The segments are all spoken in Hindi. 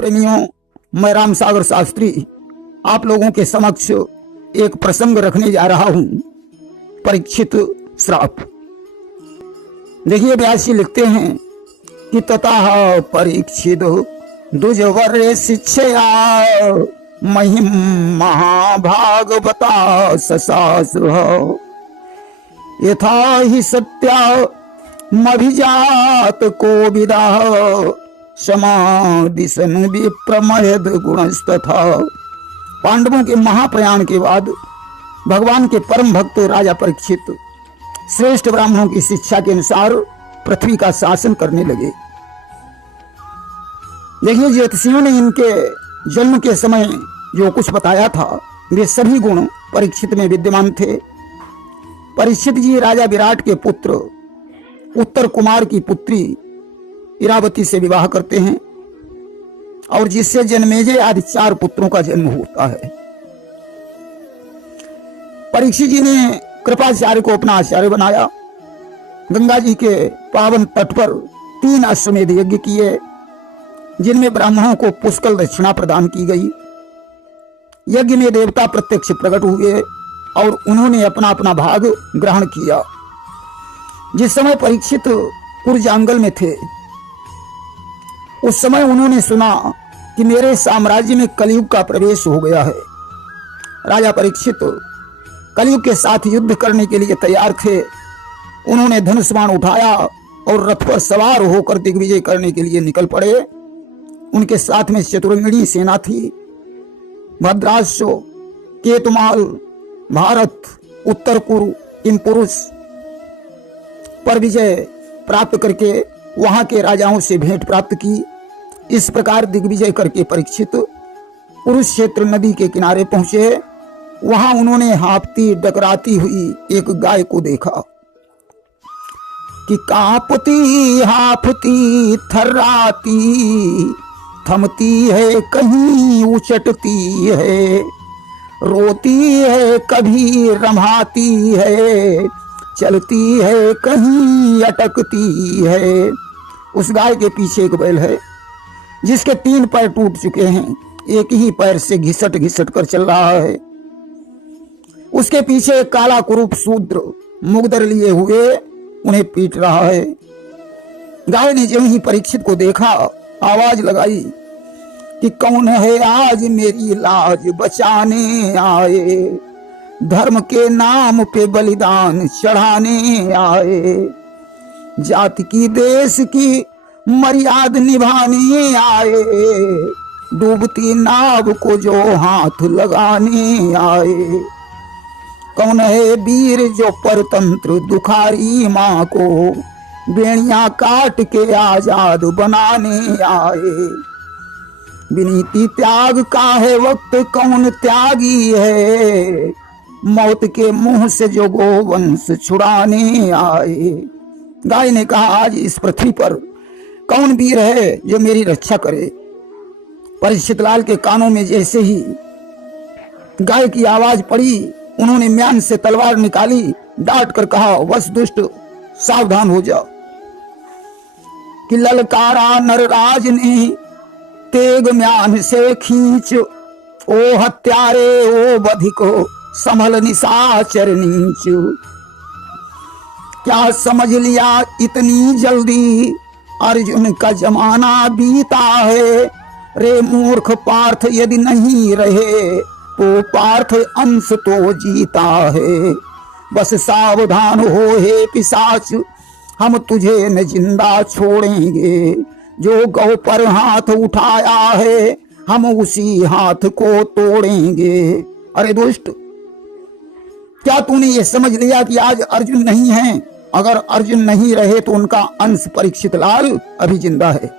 प्रेमियों, मैं राम सागर शास्त्री आप लोगों के समक्ष एक प्रसंग रखने जा रहा हूं। परीक्षित श्राप। देखिए, व्यास जी लिखते हैं कि ततः परीक्षित दुजवर शिक्षया महिम महाभागवता ससास यथा ही सत्यामभिजात को विदा समादिशन विप्रमयद गुणस्तथा। पांडवों के महाप्रयाण के बाद भगवान के परम भक्त राजा परीक्षित श्रेष्ठ ब्राह्मणों की शिक्षा के अनुसार पृथ्वी का शासन करने लगे। देखिए, ज्योतिषियों ने इनके जन्म के समय जो कुछ बताया था वे सभी गुण परीक्षित में विद्यमान थे। परीक्षित जी राजा विराट के पुत्र उत्तर कुमार की पुत्री इरावती से विवाह करते हैं और जिससे जन्मेजय आदि 4 पुत्रों का जन्म होता है। परीक्षित जी ने कृपाचार्य को अपना आचार्य बनाया। गंगा जी के पावन तट पर 3 अश्वमेध यज्ञ किए जिनमें ब्राह्मणों को पुष्कल दक्षिणा प्रदान की गई। यज्ञ में देवता प्रत्यक्ष प्रकट हुए और उन्होंने अपना अपना भाग ग्रहण किया। जिस समय परीक्षित कुरजांगल में थे उस समय उन्होंने सुना कि मेरे साम्राज्य में कलयुग का प्रवेश हो गया है। राजा परीक्षित कलयुग के साथ युद्ध करने के लिए तैयार थे। उन्होंने धनुष बाण उठाया और रथ पर सवार होकर दिग्विजय करने के लिए निकल पड़े। उनके साथ में चतुरंगिणी सेना थी। भद्राश्व, केतुमाल, भारत, उत्तर कुरु इन पुरुष पर विजय प्राप्त करके वहां के राजाओं से भेंट प्राप्त की। इस प्रकार दिग्विजय करके परीक्षित कुरुक्षेत्र नदी के किनारे पहुंचे। वहां उन्होंने हाफती डकराती हुई एक गाय को देखा कि कांपती हाफती थर्राती थमती है कहीं उचटती है, रोती है कभी रमाती है, चलती है कहीं अटकती है। उस गाय के पीछे एक बैल है जिसके 3 पैर टूट चुके हैं, एक ही पैर से घिसट घिसट कर चल रहा है। उसके पीछे एक काला कुरूप शूद्र मुगदर लिए हुए उन्हें पीट रहा है। गाय ने जो ही परीक्षित को देखा आवाज लगाई कि कौन है आज मेरी लाज बचाने आए, धर्म के नाम पे बलिदान चढ़ाने आए, जाति की देश की मर्यादा निभाने आए, डूबती नाव को जो हाथ लगाने आए। कौन है वीर जो परतंत्र दुखारी माँ को बेड़ियां काट के आजाद बनाने आए। विनीति त्याग का है वक्त कौन त्यागी है, मौत के मुंह से जो गोवंश छुड़ाने आए। गाय ने कहा, आज इस पृथ्वी पर कौन वीर है जो मेरी रक्षा करे। परीक्षित लाल के कानों में जैसे ही गाय की आवाज पड़ी उन्होंने म्यान से तलवार निकाली, डांट कर कहा, वश दुष्ट सावधान हो जाओ। कि ललकारा नरराज ने तेग म्यान से खींच, ओ हत्यारे ओ बधिको संभल निशाचर नीच। क्या समझ लिया इतनी जल्दी अर्जुन का जमाना बीता है, रे मूर्ख पार्थ यदि नहीं रहे तो पार्थ अंश तो जीता है। बस सावधान हो हे पिशाच, हम तुझे न जिंदा छोड़ेंगे, जो गौ पर हाथ उठाया है हम उसी हाथ को तोड़ेंगे। अरे दुष्ट, क्या तूने ये समझ लिया कि आज अर्जुन नहीं है? अगर अर्जुन नहीं रहे तो उनका अंश परीक्षित लाल अभी जिंदा है।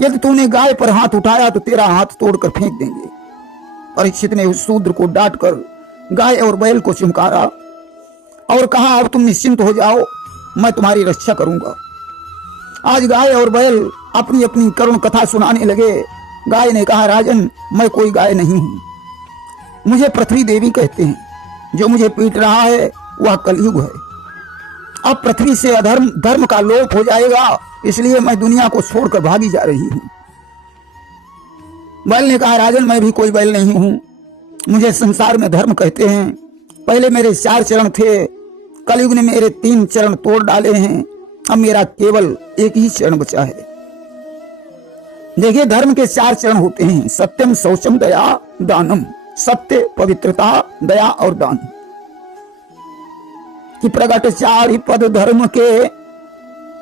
यदि तूने गाय पर हाथ उठाया तो तेरा हाथ तोड़कर फेंक देंगे। परीक्षित ने उस शूद्र को डांट कर गाय और बैल को चुमकारा और कहा, अब तुम निश्चिंत हो जाओ, मैं तुम्हारी रक्षा करूंगा। आज गाय और बैल अपनी अपनी करुण कथा सुनाने लगे। गाय ने कहा, राजन, मैं कोई गाय नहीं हूं, मुझे पृथ्वी देवी कहते हैं। जो मुझे पीट रहा है वह कलयुग है। अब पृथ्वी से धर्म का लोप हो जाएगा, इसलिए मैं दुनिया को छोड़कर भागी जा रही हूं। बैल ने कहा, राजन मैं भी कोई बैल नहीं हूं, मुझे संसार में धर्म कहते हैं। पहले मेरे 4 चरण थे, कलयुग ने मेरे 3 चरण तोड़ डाले हैं, अब मेरा केवल एक ही चरण बचा है। देखिए, धर्म के 4 चरण होते हैं, सत्यम, शौचम, दया, दानम। सत्य, पवित्रता, दया और दान कि प्रगट 4 पद धर्म के,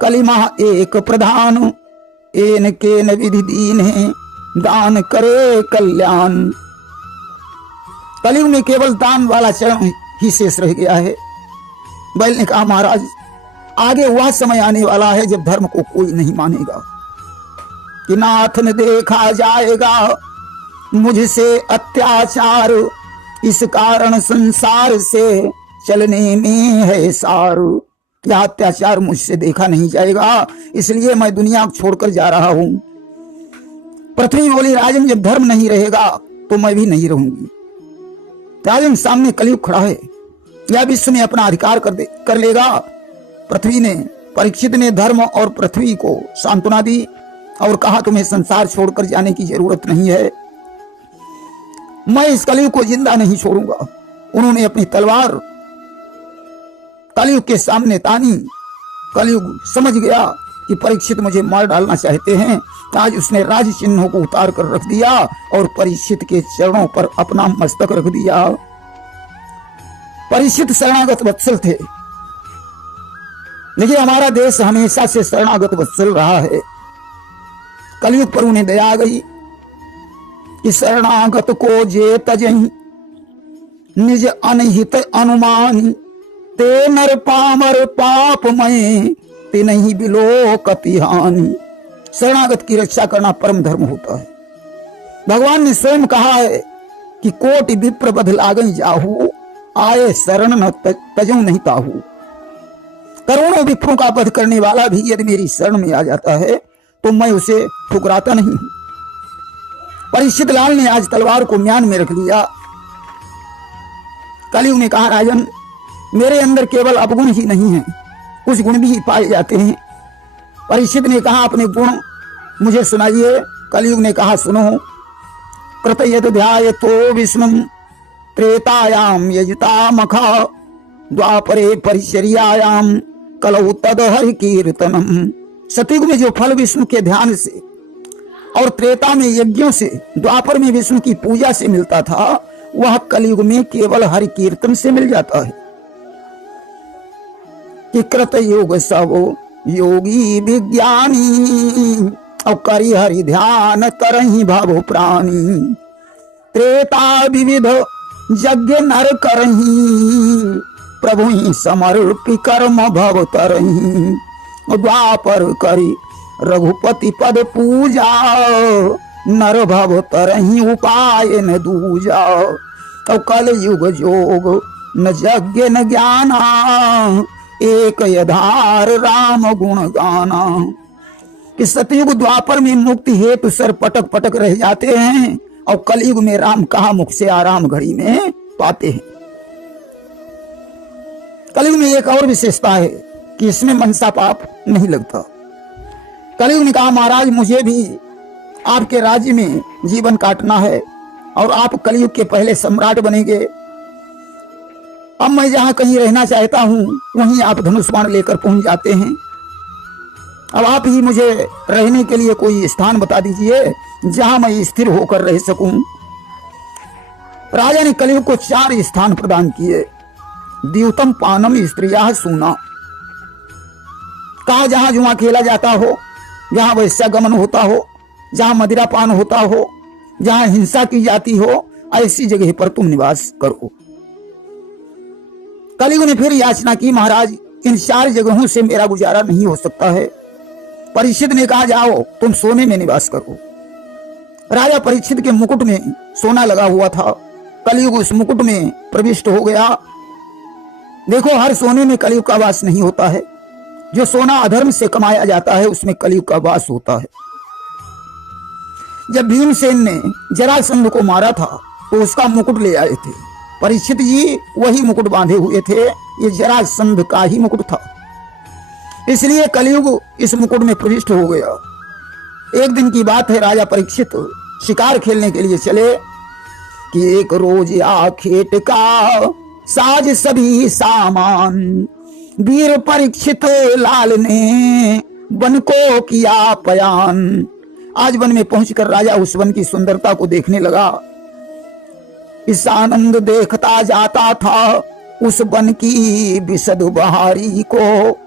कलिमा एक प्रधान, एन के न विधि दीन है, दान करे कल्याण। कलयुग में केवल दान वाला चरण ही शेष रह गया है। बैल ने कहा, महाराज आगे वह समय आने वाला है जब धर्म को कोई नहीं मानेगा, कि नाथ ने देखा जाएगा मुझसे अत्याचार, इस कारण संसार से चलने में है सार। क्या अत्याचार मुझसे देखा नहीं जाएगा, इसलिए मैं दुनिया छोड़कर जा रहा हूं। पृथ्वी बोली, राजन जब धर्म नहीं रहेगा तो मैं भी नहीं रहूंगी। राजन सामने कलयुग खड़ा है, यह विश्व में अपना अधिकार कर लेगा। पृथ्वी ने, परीक्षित ने धर्म और पृथ्वी को सांत्वना दी और कहा, तुम्हें संसार छोड़कर जाने की जरूरत नहीं है, मैं इस कलयुग को जिंदा नहीं छोड़ूंगा। उन्होंने अपनी तलवार कलयुग के सामने तानी। कलयुग समझ गया कि परीक्षित मुझे मार डालना चाहते हैं। आज उसने राज चिन्हों को उतार कर रख दिया और परीक्षित के चरणों पर अपना मस्तक रख दिया। परीक्षित शरणागत वत्सल थे। देखिए, हमारा देश हमेशा से शरणागत वत्सल रहा है। कलयुग पर उन्हें दया आ गई कि शरणागत को जे तजहि, निज अनहित अनुमान, ते नर पामर पाप में ते नहीं बिलो कति हानि। शरणागत की रक्षा करना परम धर्म होता है। भगवान ने स्वयं कहा है कि कोटि विप्र बध लागई जाहू, आए शरण न तजऊ नहीं ताहू। करोड़ों विप्रों का वध करने वाला भी यदि मेरी शरण में आ जाता है तो मैं उसे ठुकराता नहीं हूं। परीक्षित लाल ने आज तलवार को म्यान में रख लिया। कलयुग ने कहा, राजन मेरे अंदर केवल अवगुण ही नहीं है, कुछ गुण भी पाए जाते हैं। परीक्षित ने कहा, अपने गुण मुझे सुनाइए। कलयुग ने कहा, सुनो। कृतयत ध्यायतो विष्णुम, त्रेतायाम यजता मखा, द्वापरे परिचर्यायाम, कलौ तद हरि कीर्तनम। सतयुग में जो फल विष्णु के ध्यान से और त्रेता में यज्ञों से, द्वापर में विष्णु की पूजा से मिलता था, वह कलयुग में केवल हरि कीर्तन से मिल जाता है। कि कृत योग सब योगी विज्ञानी, और करी हरि ध्यान तरही भव प्राणी। त्रेता विविध यज्ञ नर करही, प्रभु ही समर्पि कर्म भव तरही। द्वापर करी रघुपति पद पूजा, नर भव तरही उपाय न दूजा। और कल युग जोग न यज्ञ न ज्ञाना, एक यधार राम गुण गाना। कि सतयुग द्वापर में मुक्ति हेतु सर पटक पटक रह जाते हैं और कलयुग में राम कहा मुख से आराम घड़ी में पाते हैं। कलयुग में एक और विशेषता है कि इसमें मनसा पाप नहीं लगता। कलयुग ने कहा, महाराज मुझे भी आपके राज्य में जीवन काटना है और आप कलयुग के पहले सम्राट बनेंगे। अब मैं जहां कहीं रहना चाहता हूं वहीं आप धनुष बाण लेकर पहुंच जाते हैं। अब आप ही मुझे रहने के लिए कोई स्थान बता दीजिए जहां मैं स्थिर होकर रह सकूं। राजा ने कलयुग को 4 स्थान प्रदान किए। द्यूतम पानम स्त्रिया सूना, कहा जहां जुआ खेला जाता हो, जहां वैश्यागमन होता हो, जहां मदिरा पान होता हो, जहां हिंसा की जाती हो, ऐसी जगह पर तुम निवास करो। कलयुग ने फिर याचना की, महाराज इन 4 जगहों से मेरा गुजारा नहीं हो सकता है। परीक्षित ने कहा, जाओ तुम सोने में निवास करो। राजा परीक्षित के मुकुट में सोना लगा हुआ था। कलयुग उस मुकुट में प्रविष्ट हो गया। देखो, हर सोने में कलयुग का वास नहीं होता है। जो सोना अधर्म से कमाया जाता है उसमें कलयुग का वास होता है। जब भीमसेन ने जरासंध को मारा था तो उसका मुकुट ले आए थे। परीक्षित जी वही मुकुट बांधे हुए थे, ये जरासंध का ही मुकुट था। इसलिए कलयुग इस मुकुट में प्रविष्ट हो गया। एक दिन की बात है, राजा परीक्षित शिकार खेलने के लिए चले कि एक रोज आ खेत का साज सभी सामान, वीर परीक्षित लाल ने वन को किया पयान। आज वन में पहुंचकर राजा उस वन की सुंदरता को देखने लगा। इस आनंद देखता जाता था उस वन की विशद बहारी को,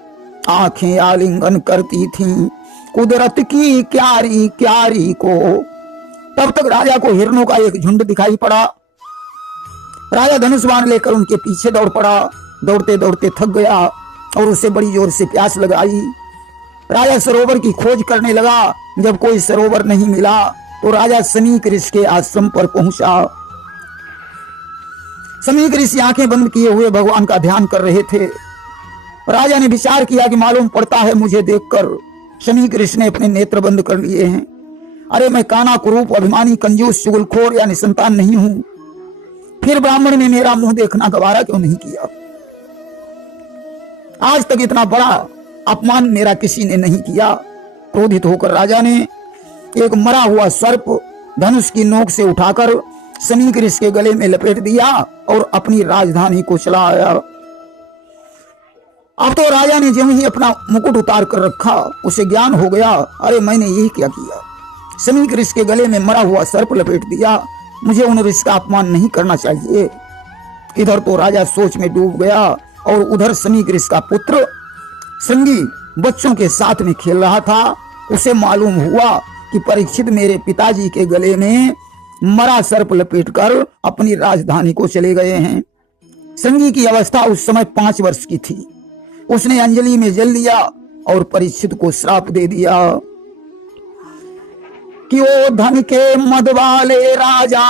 आंखें आलिंगन करती थीं कुदरत की क्यारी क्यारी को। तब तक राजा को हिरणों का एक झुंड दिखाई पड़ा। राजा धनुष बाण लेकर उनके पीछे दौड़ पड़ा। दौड़ते दौड़ते थक गया और उसे बड़ी जोर से प्यास लगाई। राजा सरोवर की खोज करने लगा। जब कोई सरोवर नहीं मिला तो राजा समीक ऋषि के आश्रम पर पहुंचा। समीक ऋषि आंखें बंद किए हुए भगवान का ध्यान कर रहे थे। राजा ने विचार किया कि मालूम पड़ता है मुझे देखकर समीक ऋषि ने अपने नेत्र बंद कर लिए हैं। अरे मैं काना कुरूप अभिमानी कंजूस चुगलखोर या निसंतान नहीं हूं, फिर ब्राह्मण ने मेरा मुंह देखना गवारा क्यों नहीं किया? आज तक इतना बड़ा अपमान मेरा किसी ने नहीं किया। क्रोधित होकर राजा ने एक मरा हुआ सर्प धनुष की नोक से उठाकर समीक ऋषि के गले में लपेट दिया और अपनी राजधानी को चला आया। अब तो राजा ने जब ही अपना मुकुट उतार कर रखा उसे ज्ञान हो गया, अरे मैंने यही क्या किया, समीक ऋषि के गले में मरा हुआ सर्प लपेट दिया। मुझे उन ऋषि का अपमान नहीं करना चाहिए। इधर तो राजा सोच में डूब गया और उधर समीक ऋषि का पुत्र संगी बच्चों के साथ में खेल रहा था। उसे मालूम हुआ कि परीक्षित मेरे पिताजी के गले में मरा सर्प लपेटकर अपनी राजधानी को चले गए हैं। संगी की अवस्था उस समय 5 वर्ष की थी। उसने अंजलि में जल लिया और परीक्षित को श्राप दे दिया कि ओ धन के मद वाले राजा,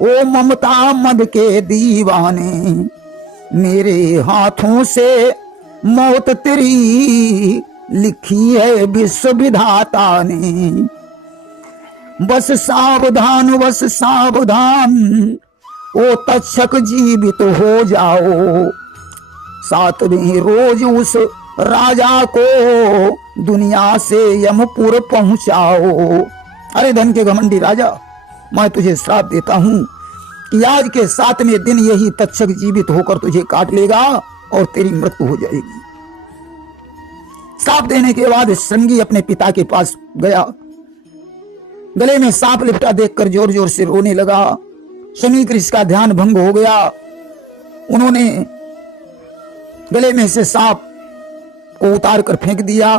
ओ ममता मद के दीवाने, मेरे हाथों से मौत तेरी लिखी है विश्व विधाता ने। बस सावधान बस सावधान, ओ तक्षक जीवित हो जाओ, 7वें रोज उस राजा को दुनिया से यमपुर पहुंचाओ। अरे धन के घमंडी राजा, मैं तुझे श्राप देता हूं कि आज के 7वें दिन यही तक्षक जीवित होकर तुझे काट लेगा और तेरी मृत्यु हो जाएगी। श्राप देने के बाद संगी अपने पिता के पास गया। गले में सांप लिपटा देखकर जोर जोर से रोने लगा। समीक ऋषि का ध्यान भंग हो गया। उन्होंने गले में से सांप को उतार कर फेंक दिया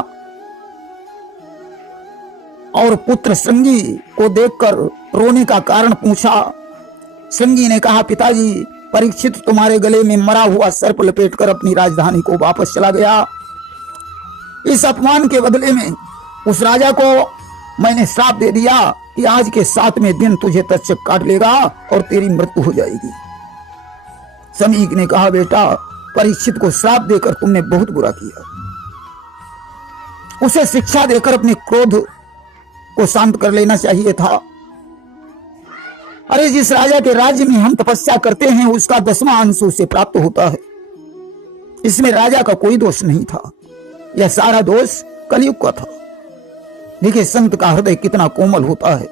और पुत्र संगी को देखकर रोने का कारण पूछा। संगी ने कहा, पिताजी, परीक्षित तुम्हारे गले में मरा हुआ सर्प लपेटकर अपनी राजधानी को वापस चला गया। इस अपमान के बदले में उस राजा को मैंने श्राप दे दिया कि आज के 7वें दिन तुझे तक्षक काट लेगा और तेरी मृत्यु हो जाएगी। समीक ने कहा, बेटा, परीक्षित को श्राप देकर तुमने बहुत बुरा किया। उसे शिक्षा देकर अपने क्रोध को शांत कर लेना चाहिए था। अरे जिस राजा के राज्य में हम तपस्या करते हैं उसका 10वां अंश उसे प्राप्त होता है। इसमें राजा का कोई दोष नहीं था, यह सारा दोष कलयुग का था। देखिए संत का हृदय कितना कोमल होता है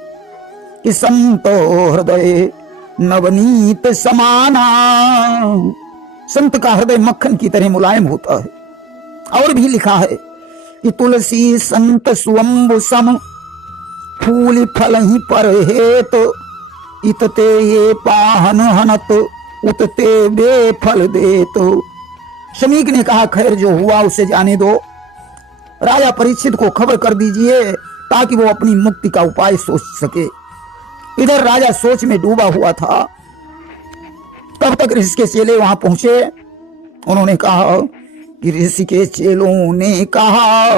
कि संतो हृदय नवनीत समाना। संत का हृदय मक्खन की तरह मुलायम होता है। और भी लिखा है कि तुलसी संत स्वंबु सम, फूल फल ही पर हेत, इतते ये पाहन हनत, उतते बेफल देत। समीक ने कहा, खैर जो हुआ उसे जाने दो। राजा परीक्षित को खबर कर दीजिए ताकि वो अपनी मुक्ति का उपाय सोच सके। इधर राजा सोच में डूबा हुआ था। तब तक ऋषि के चेले वहां पहुंचे। उन्होंने कहा कि ऋषि के चेलों ने कहा,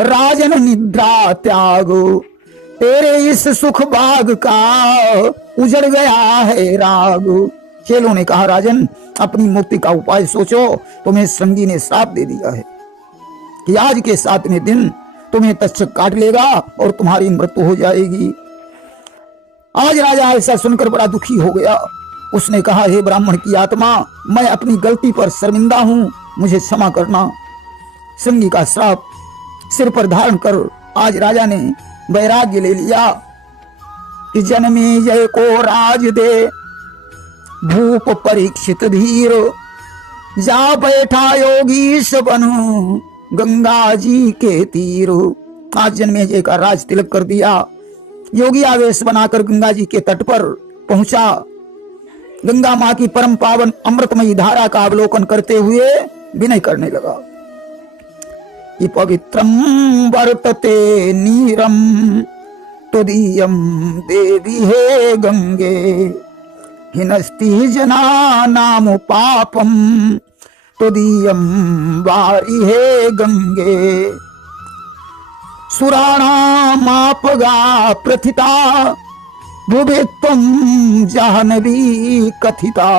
राजन निद्रा त्याग, तेरे इस सुख बाग का उजड़ गया है राग। चेलों ने कहा, राजन अपनी मुक्ति का उपाय सोचो। तुम्हें संगी ने श्राप दे दिया है कि आज के 7वें दिन तुम्हें तक्षक काट लेगा और तुम्हारी मृत्यु हो जाएगी। आज राजा ऐसा सुनकर बड़ा दुखी हो गया। उसने कहा, हे ब्राह्मण की आत्मा, मैं अपनी गलती पर शर्मिंदा हूं, मुझे क्षमा करना। संगी का श्राप सिर पर धारण कर आज राजा ने वैराग्य ले लिया कि जन्मे जय को राज दे भूप परीक्षित धीर, जा बैठा योगीश बनु गंगा जी के तीर। आज जन्मे जय का राज तिलक कर दिया, योगी आवेश बनाकर गंगा जी के तट पर पहुंचा। गंगा मां की परम पावन अमृतमयी धारा का अवलोकन करते हुए विनय करने लगा कि पवित्रम वर्तते नीरम तुदीयम देवी हे गंगे, हिनस्ति जना नाम पापम तुदीयम वारी हे गंगे। सुराणामापगा प्रथिता भुवि त्वं जाह्नवी कथिता,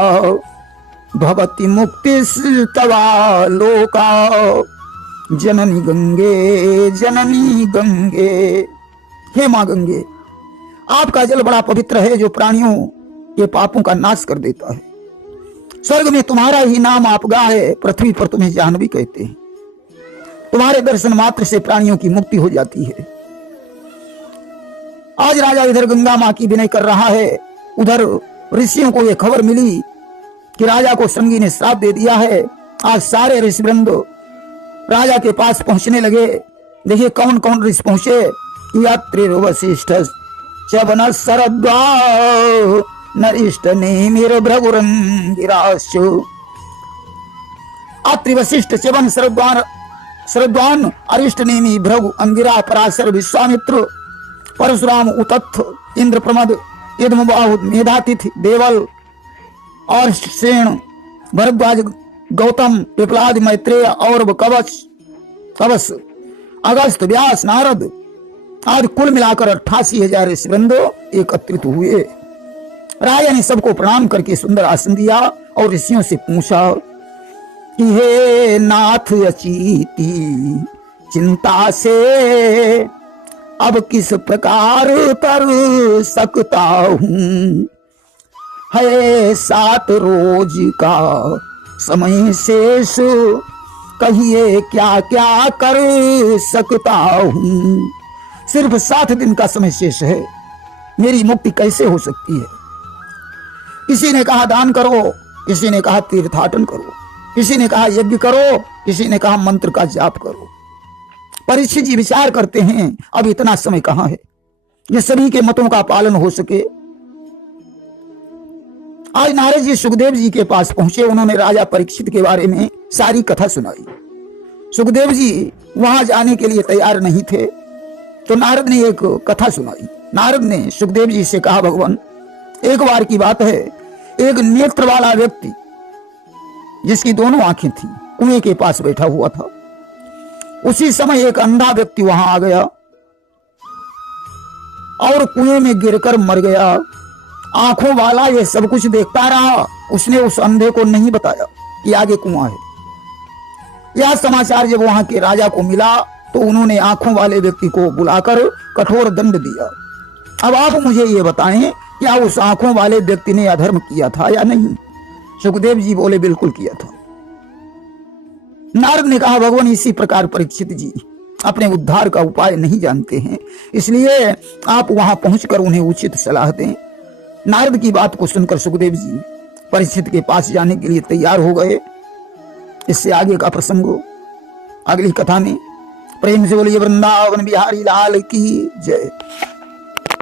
भवति मुक्तिस्तवा लोका जननी गंगे जननी गंगे। हे मां गंगे, आपका जल बड़ा पवित्र है जो प्राणियों के पापों का नाश कर देता है। स्वर्ग में तुम्हारा ही नाम आपगा है, पृथ्वी पर तुम्हें जाह्नवी कहते हैं। तुम्हारे दर्शन मात्र से प्राणियों की मुक्ति हो जाती है। आज राजा इधर गंगा मां की विनय कर रहा है, उधर ऋषियों को यह खबर मिली कि राजा को श्रृंगी ने श्राप दे दिया है। आज सारे ऋषिवृंद राजा के पास पहुंचने लगे। देखिए कौन कौन ऋषि पहुंचे। यात्री वशिष्ठ चवन शरद्वा नरिष्ठ नेमिर भृगुरंगिराश्च। अत्रि वशिष्ठ च्यवन शरद्वान अरिष्ट नेमि भृगु अंगिरा पराशर विश्वामित्र परशुराम उतत्थ इंद्र प्रमद यदमबाहु मेधातिथि देवल और सेन भरद्वाज गौतम पिपलाद मैत्रेय और कवच अगस्त व्यास नारद आदि कुल मिलाकर 88,000 ऋषिवृंद एकत्रित हुए। राजा ने सबको प्रणाम करके सुंदर आसन दिया और ऋषियों से पूछा कि हे नाथ अचीति चिंता से अब किस प्रकार तर सकता हूँ, है 7 रोज का समय शेष, कहिए क्या क्या कर सकता हूँ। सिर्फ 7 दिन का समय शेष है, मेरी मुक्ति कैसे हो सकती है। किसी ने कहा दान करो, किसी ने कहा तीर्थाटन करो, किसी ने कहा यज्ञ करो, किसी ने कहा मंत्र का जाप करो। परीक्षित जी विचार करते हैं अब इतना समय कहां है ये सभी के मतों का पालन हो सके। आज नारद जी सुखदेव जी के पास पहुंचे। उन्होंने राजा परीक्षित के बारे में सारी कथा सुनाई। सुखदेव जी वहां जाने के लिए तैयार नहीं थे तो नारद ने एक कथा सुनाई। नारद ने सुखदेव जी से कहा भगवान, एक बार की बात है, एक नेत्र वाला व्यक्ति जिसकी दोनों आंखें थी कुएं के पास बैठा हुआ था। उसी समय एक अंधा व्यक्ति वहां आ गया और कुएं में गिरकर मर गया। आंखों वाला ये सब कुछ देखता रहा, उसने उस अंधे को नहीं बताया कि आगे कुआं है। यह समाचार जब वहां के राजा को मिला तो उन्होंने आंखों वाले व्यक्ति को बुलाकर कठोर दंड दिया। अब आप मुझे ये बताएं, क्या उस आंखों वाले व्यक्ति ने अधर्म किया था या नहीं। सुखदेव जी बोले बिल्कुल किया था। नारद ने कहा भगवान, इसी प्रकार परीक्षित जी अपने उद्धार का उपाय नहीं जानते हैं, इसलिए आप वहां पहुंचकर उन्हें उचित सलाह दें। नारद की बात को सुनकर सुखदेव जी परीक्षित के पास जाने के लिए तैयार हो गए। इससे आगे का प्रसंग अगली कथा में। प्रेम से बोलिए वृंदावन बिहारी लाल की जय।